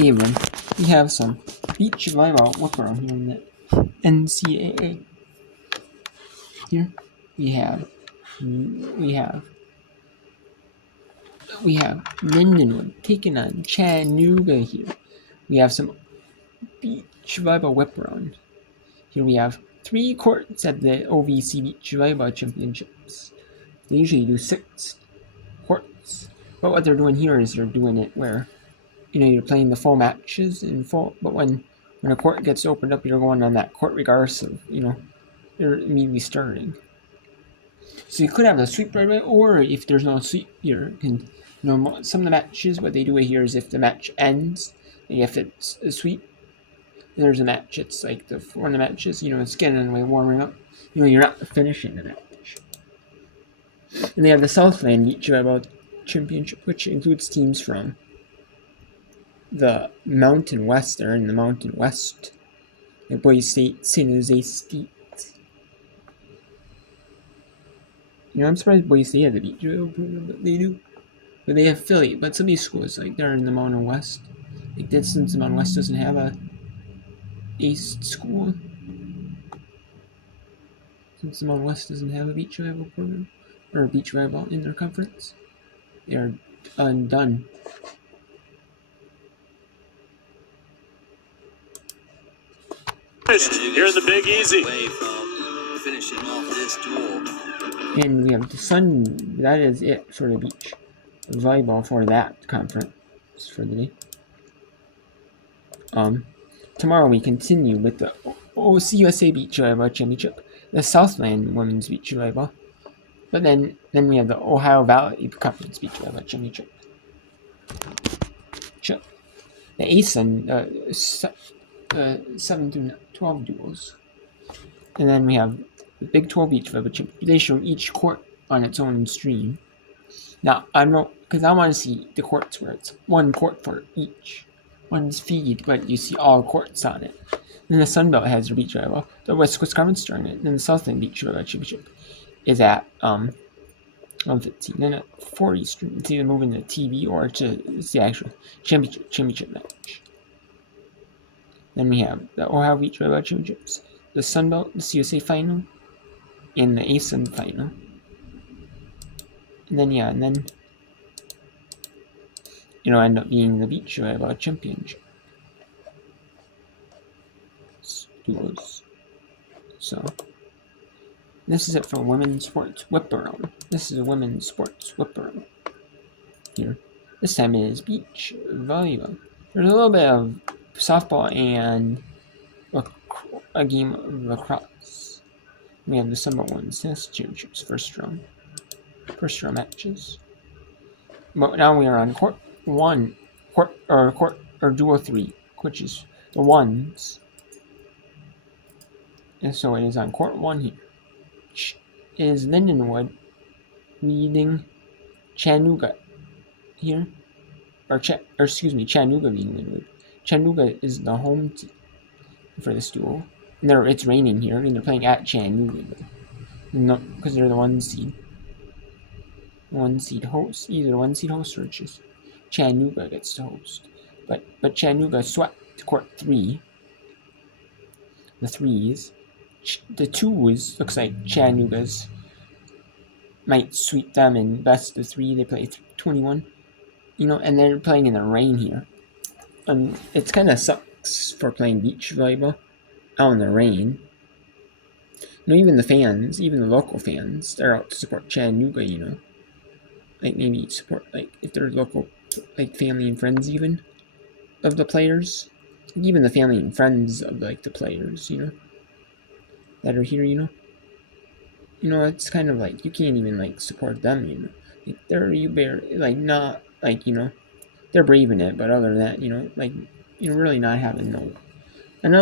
Okay, then we have some beach volleyball whip-around here in the NCAA. Here we have Lindenwood taking on Chattanooga here. We have some beach volleyball whip-around. Here we have 3 courts at the OVC Beach Volleyball Championships. They usually do 6 courts, but what they're doing here is they're doing it where, you're playing the full matches in full, but when a court gets opened up, you're going on that court regardless of, you're immediately starting. So you could have a sweep right away, or if there's no sweep, you can, some of the matches, what they do here is if the match ends, if it's a sweep, there's a match, it's like one of the matches, it's getting away, warming up, you're not finishing the match. And they have the Southland Beach Volleyball Championship, which includes teams from the Mountain West. They're in the Mountain West, like Boise State, San Jose State. I'm surprised Boise State has a beach volleyball program, but they do. But they have Philly, but some of these schools, like, they're in the Mountain West. Like, since the Mountain West doesn't have a school, since the Mountain West doesn't have a beach volleyball program, or a beach volleyball in their conference, they're undone. Here in the Big Easy. Finishing off this duel. And we have the Sun. That is it for the beach volleyball for that conference for the day. Tomorrow we continue with the OCUSA Beach Volleyball Championship, the Southland Women's Beach Volleyball, but then we have the Ohio Valley Conference Beach Volleyball Championship. The ASUN 7 through 12 duels, and then we have the Big 12 Beach Volleyball Championship. They show each court on its own stream. Now I want to see the courts where it's one court for each. One's feed, but you see all courts on it. Then the Sun Belt has their beach volleyball. The West Coast Conference tournament. Then the Southland Beach Volleyball Championship is at 1:15. Then at 4 Eastern, it's either moving to TV or it's the actual championship match. Then we have the Ohio Beach Volleyball Championships, the Sun Belt, the CUSA final, and the ASUN final. And then end up being the Beach Volleyball Championship duels. So this is it for women's sports whip around. This is a women's sports whip around. Here, this time it is beach volleyball. There's a little bit of softball and a game of lacrosse. We have the Summer Ones Championships first round matches. But now we are on court 1, or duel 3, which is the ones. And so it is on court 1 here. Is Lindenwood leading Chattanooga here? Chattanooga leading Lindenwood. Chattanooga is the home team for this duel. And it's raining here, and they're playing at Chattanooga. Because they're the 1 seed. 1 seed host, either 1 seed host or just Chattanooga gets to host. But Chattanooga swept court 3. The 3s. The 2s looks like Chattanooga's might sweep them in best of 3. They play 21. And they're playing in the rain here. It's kind of sucks for playing beach volleyball out in the rain. Even the fans, even the local fans, they're out to support Chattanooga, Like maybe support, like if they're local, like family and friends even of the players. Even the family and friends of like the players, that are here, it's kind of like you can't even like support them, Like they're not like they're braving it, but other than that, really not having no. And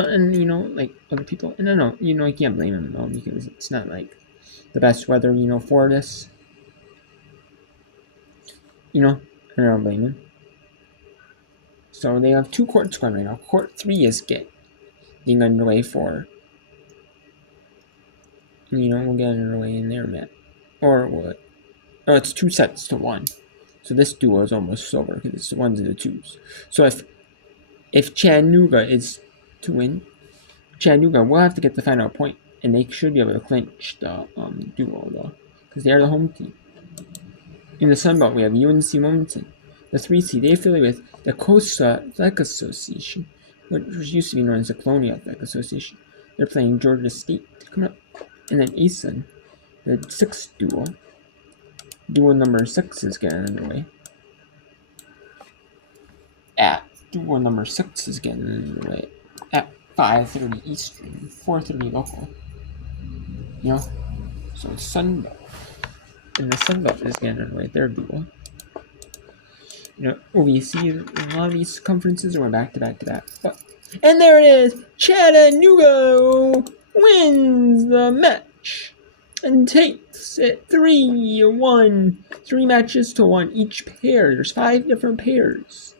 like other people, and I know, I can't blame them though because it's not like the best weather, for this. I don't blame them. So they have 2 courts going right now. Court 3 is getting underway for. We'll get underway in there, Matt. Or what? Oh, it's 2 sets to 1. So this duo is almost over because it's the 1s and the 2s. So if if Chattanooga is to win, Chattanooga will have to get the final point, and they should be able to clinch the duel though, because they are the home team. In the Sun Belt, we have UNC Wilmington, the 3 seed. They affiliate with the Coastal Athletic Association, which used to be known as the Colonial Athletic Association. They're playing Georgia State coming up, and then ASUN, the 6th duel. Duel number 6 is getting underway. Duel number 6 is getting underway at 5:30 Eastern, 4:30 local. You know, so it's Sun Belt, and the Sun Belt is getting underway. Their duel. You know, we see a lot of these conferences are back to back to back. And there it is! Chattanooga wins the match and takes it 3-1. 3 matches to 1 each pair. There's 5 different pairs.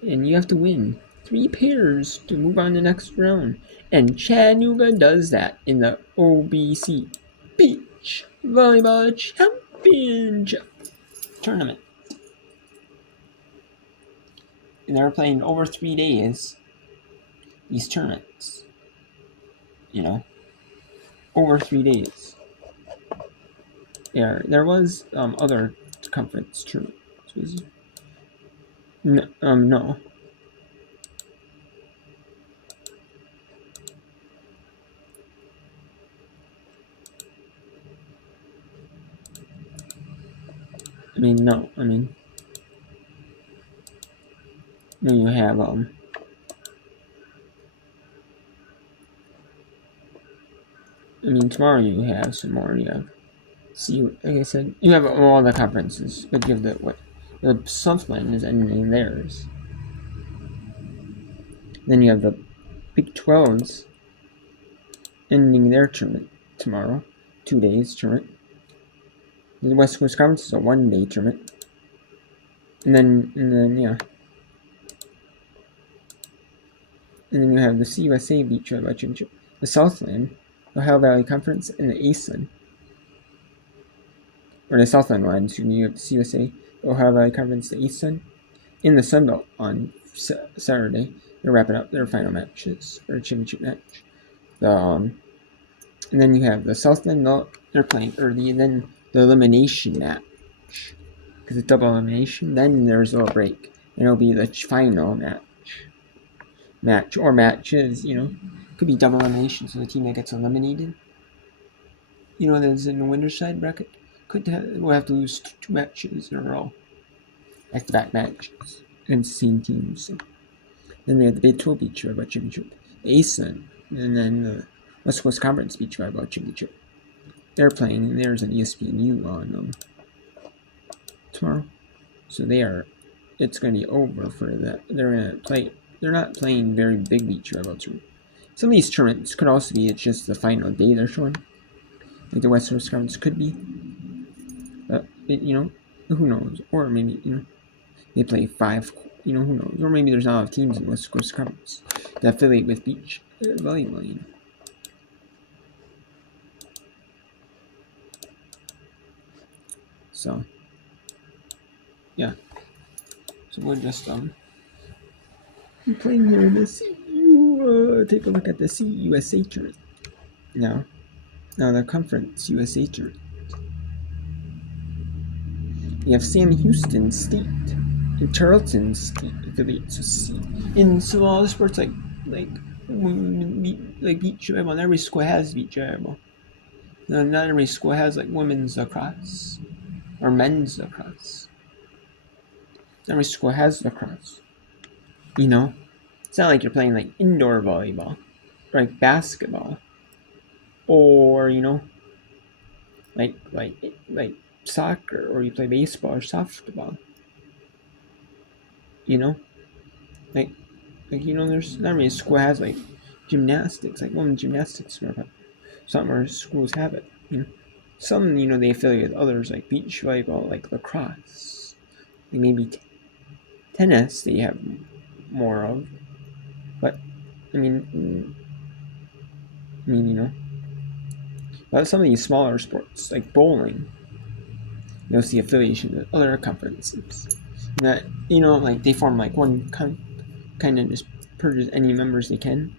And you have to win 3 pairs to move on to the next round. And Chattanooga does that in the OBC Beach Volleyball Championship Tournament. And they're playing over 3 days, these tournaments. You know, over 3 days. Yeah, there was other conference tournaments. No. No. Then you have tomorrow you have some more. You have like I said, you have all the conferences, but you have the Southland is ending theirs. Then you have the Big 12s ending their tournament tomorrow, 2 days tournament. The West Coast Conference is a 1-day tournament, and then you have the CUSA Beach Volleyball Championship, the Southland, the Ohio Valley Conference, and the ASUN. Or the Southland line, excuse me. You have the CUSA, the Ohio Valley Conference, the ASUN, in the Sun Belt on Saturday. They're wrapping up their final matches for a championship match. And then you have the Southland. They're playing early, and then the elimination match, because it's double elimination. Then there's a little break, and it'll be the final match or matches. Could be double elimination, so the team that gets eliminated, that's in the winner's side bracket, will have to lose 2 matches in a row, back-to-back matches against the same teams. So then they have the Big 12 Beach Volleyball Championship, ASUN, and then the West Coast Conference Beach Volleyball Championship. They're playing, and there's an ESPNU on tomorrow. So it's going to be over for that. They're not playing very big beach volleyball tournament. Some of these tournaments could also be it's just the final day they're showing. Like the West Coast Conference could be. But, who knows? Or maybe, they play 5, who knows? Or maybe there's not a lot of teams in the West Coast Conference that affiliate with beach volleyball, So, yeah. So we're just playing here in the take a look at the CUSA tournament. Now the Conference USA tournament. You have Sam Houston State and Tarleton State affiliates. So all the sports like beach volleyball, not every school has beach volleyball. Not every school has like women's lacrosse or men's lacrosse. Not every school has lacrosse. It's not like you're playing like indoor volleyball or like basketball or like soccer, or you play baseball or softball. There's not really a school has like gymnastics, like women's gymnastics, or something where schools have it. Some they affiliate with others, like beach volleyball, like lacrosse, like maybe tennis they have more of. But but some of these smaller sports, like bowling, you'll see affiliation with other conferences. That like they form like one kind of just purge any members they can.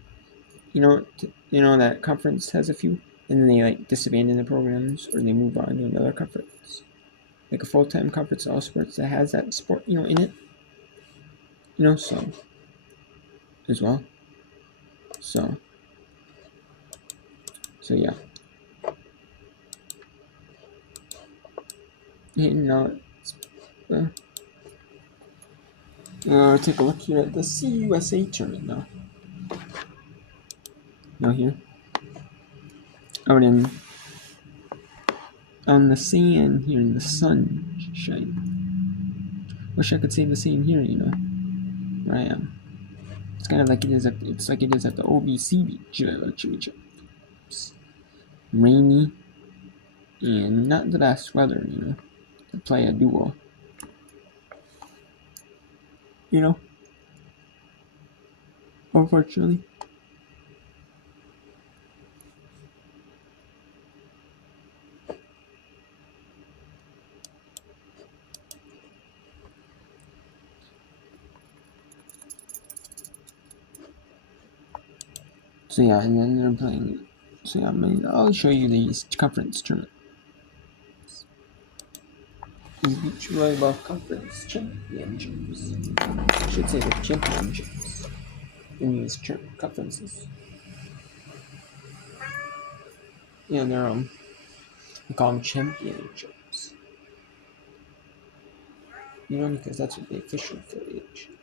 You know that conference has a few, and then they like disband the programs or they move on to another conference, like a full-time conference of all sports that has that sport in it. So as well. So yeah. And now take a look here at the CUSA tournament now. Now here, out on the sand here in the sunshine. Wish I could say the same here, where I am. It's kind of like it is at the OBC beach. It's rainy and not the best weather, to play a duel. Unfortunately. So yeah, and then they're playing. So yeah, I'll show you these conference tournaments. These beach volleyball conference championships. I should say the championships in these conferences. Yeah, they're we call them championships. Because that's what the official affiliation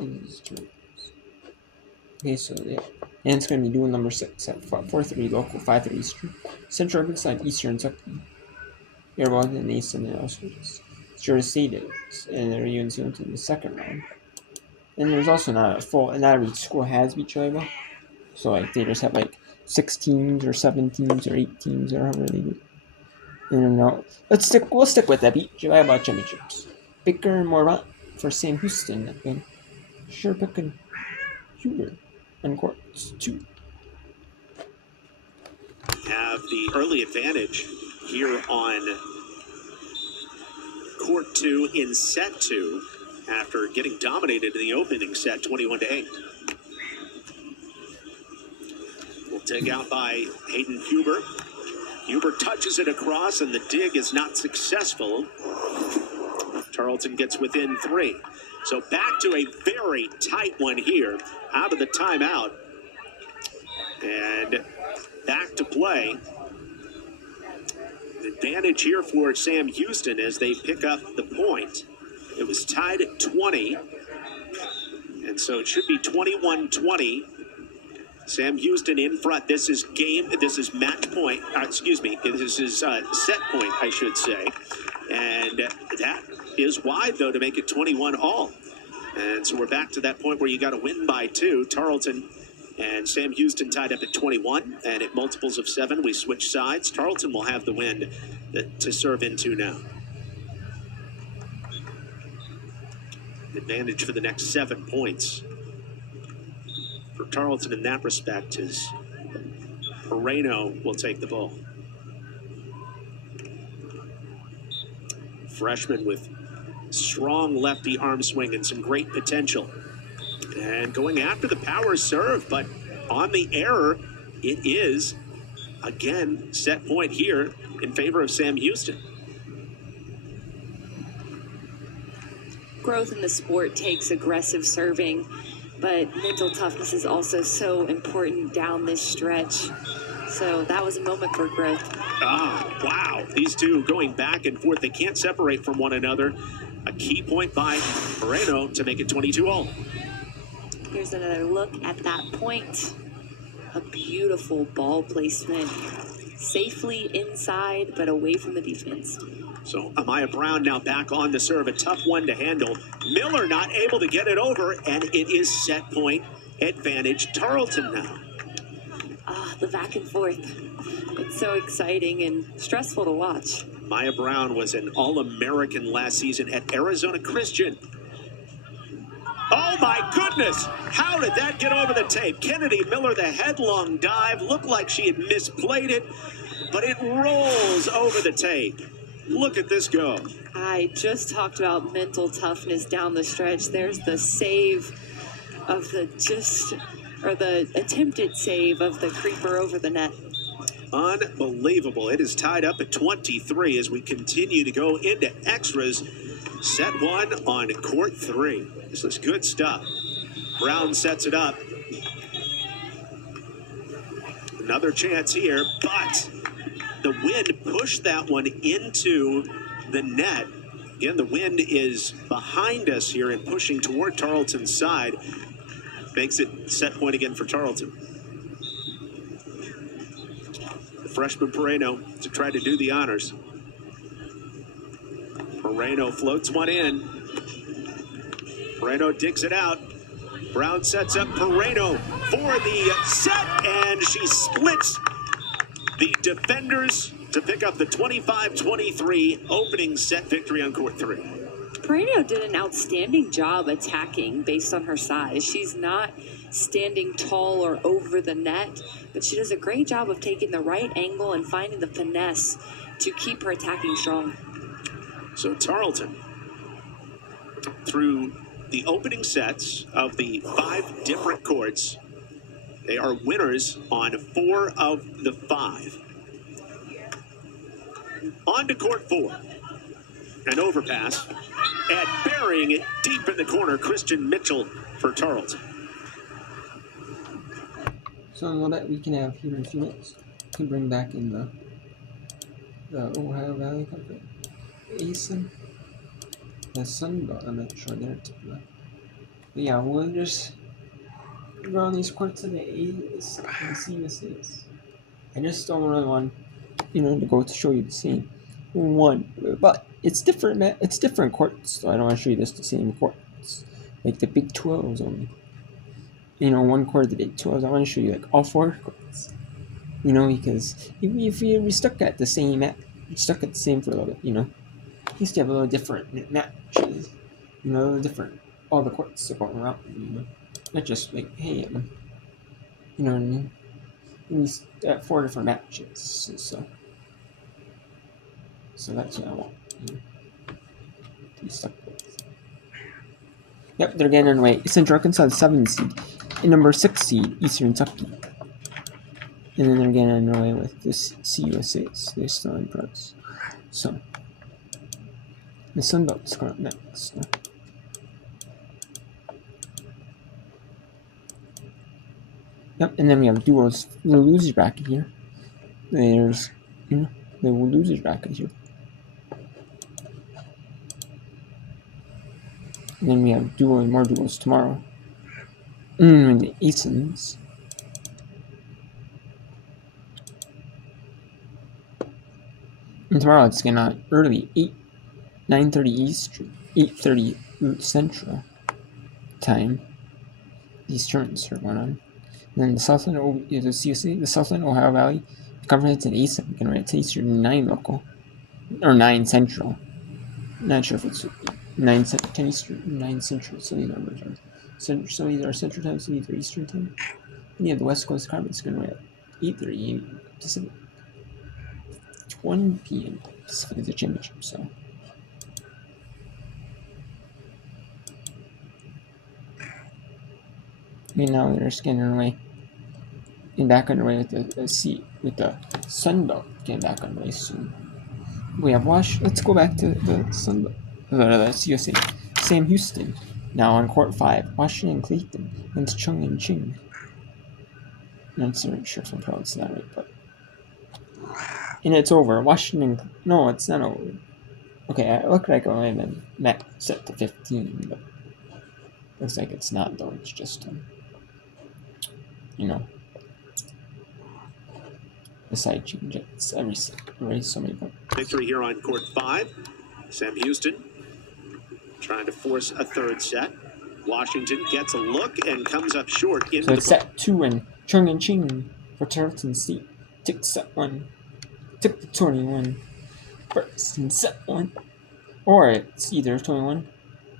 is. Okay, so yeah. And it's going to be duel number 6 at 4:30 local, 5:30 Eastern. Central Urban Side Eastern Kentucky. Airball and Eastern and Auschwitz. Sure seeded, and they're UNC into the second round. And there's also not every school has beach volleyball. So like they just have like 6 teams or 7 teams or 8 teams or however they do. And we'll stick with that beach volleyball championships. Baker and Morant for Sam Houston that game. Sherpick and Huber on courts 2. Have the early advantage here on court 2 in set 2 after getting dominated in the opening set 21-8. We'll dig out by Hayden Huber. Huber touches it across and the dig is not successful. Tarleton gets within 3. So back to a very tight one here out of the timeout. And back to play. Advantage here for Sam Houston as they pick up the point. It was tied at 20. And so it should be 21-20. Sam Houston in front. This is match point. This is set point, I should say. And that is wide, though, to make it 21 all. And so we're back to that point where you got to win by 2. Tarleton and Sam Houston tied up at 21, and at multiples of 7, we switch sides. Tarleton will have the win to serve into now. Advantage for the next 7 points. For Tarleton in that respect is Pereno will take the ball. Freshman with strong lefty arm swing and some great potential. And going after the power serve, but on the error, it is, again, set point here in favor of Sam Houston. Growth in the sport takes aggressive serving, but mental toughness is also so important down this stretch. So that was a moment for growth. Wow. These two going back and forth. They can't separate from one another. A key point by Moreno to make it 22 all. Here's another look at that point. A beautiful ball placement. Safely inside, but away from the defense. So Amaya Brown now back on the serve. A tough one to handle. Miller not able to get it over, and it is set point advantage Tarleton now. The back and forth. It's so exciting and stressful to watch. Maya Brown was an All-American last season at Arizona Christian. Oh my goodness! How did that get over the tape? Kennedy Miller, the headlong dive, looked like she had misplayed it, but it rolls over the tape. Look at this go. I just talked about mental toughness down the stretch. There's the save of the attempted save of the creeper over the net. Unbelievable. It is tied up at 23 as we continue to go into extras. Set one on court 3. This is good stuff. Brown sets it up. Another chance here, but the wind pushed that one into the net. Again, the wind is behind us here and pushing toward Tarleton's side. Makes it set point again for Tarleton. The freshman Moreno to try to do the honors. Moreno floats one in. Moreno digs it out. Brown sets up Moreno for the set, and she splits the defenders to pick up the 25-23 opening set victory on court 3. Moreno did an outstanding job attacking based on her size. She's not standing tall or over the net, but she does a great job of taking the right angle and finding the finesse to keep her attacking strong. So Tarleton, through the opening sets of the 5 different courts, they are winners on 4 of the 5. On to court 4. An overpass. And burying it deep in the corner, Christian Mitchell for Tarleton. So all that we can have here in a few minutes. Can bring back in the Ohio Valley Conference. ASIN. The Sun Belt, I'm not sure there. But yeah, we'll just go on these courts of the A's and see this is. I just don't really want, to go to show you the same one, but it's different. It's different courts, so I don't want to show you the same courts, like the Big 12s only. One court of the Big 12s. I want to show you like all 4 courts. Because if you're stuck at the same for a little bit, at least you have a little different matches, a little different. All the courts are going around, not just like, hey, you know what I mean? At least 4 different matches, so that's what I want. To be stuck with. Yep, they're getting underway. Central Arkansas, 7th seed, and number 6 seed, Eastern Kentucky. And then they're getting underway with this CUSAs. They're still in progress. So, the Sun Belt's coming up next. So. Yep, and then we have duos, the losers bracket here. There's, the losers bracket here. And then we have more duos tomorrow. And the ASINs. And tomorrow it's gonna early 9:30 Eastern, 8:30 Central time. These turns are going on. And then the Southland Ohio Valley Conference and ASIN can write to Eastern 9 local or 9 Central. Not sure if it's 9 10 Eastern, 9 Central. So these numbers are Central. So these are Central time. So these are Eastern time. And yeah, the West Coast Conference can write at 8:30 Pacific. 1 p.m. Pacific is the championship. So. Now they're getting underway. Getting back underway with the Sun Belt getting back underway soon. We have Let's go back to the Sun Belt. The CUSA. Sam Houston now on court 5. Washington Clayton against Chung and Ching. I'm not sure if I'm pronouncing that right, but. And it's over. Washington. No, it's not over. Okay, it looked like it only been set to 15, but looks like it's not though. It's just the side change. It's every so many points. Victory here on court 5. Sam Houston trying to force a third set. Washington gets a look and comes up short. So it's set 2 and Chung and Ching for Tarleton seat. Took set 1. Took the 21 first and set 1. Or it's either 21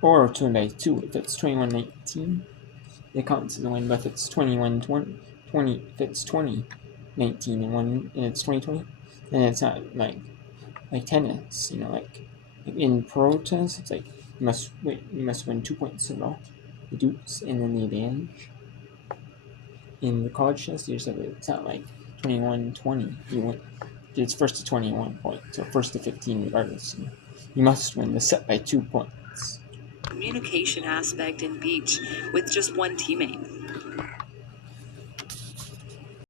or 2-2. If it's 21-19, it counts as a win. But if it's 21-20, if it's 20-19 and it's 20-20, then it's not like tennis, In pro tennis, it's like you must win 2 points in a row, the deuce, and then the advantage. In the college tennis, you just have it's not like 21-20. You win. It's first to 21 points, or first to 15, regardless. You must win the set by 2 points. Communication aspect in beach with just one teammate.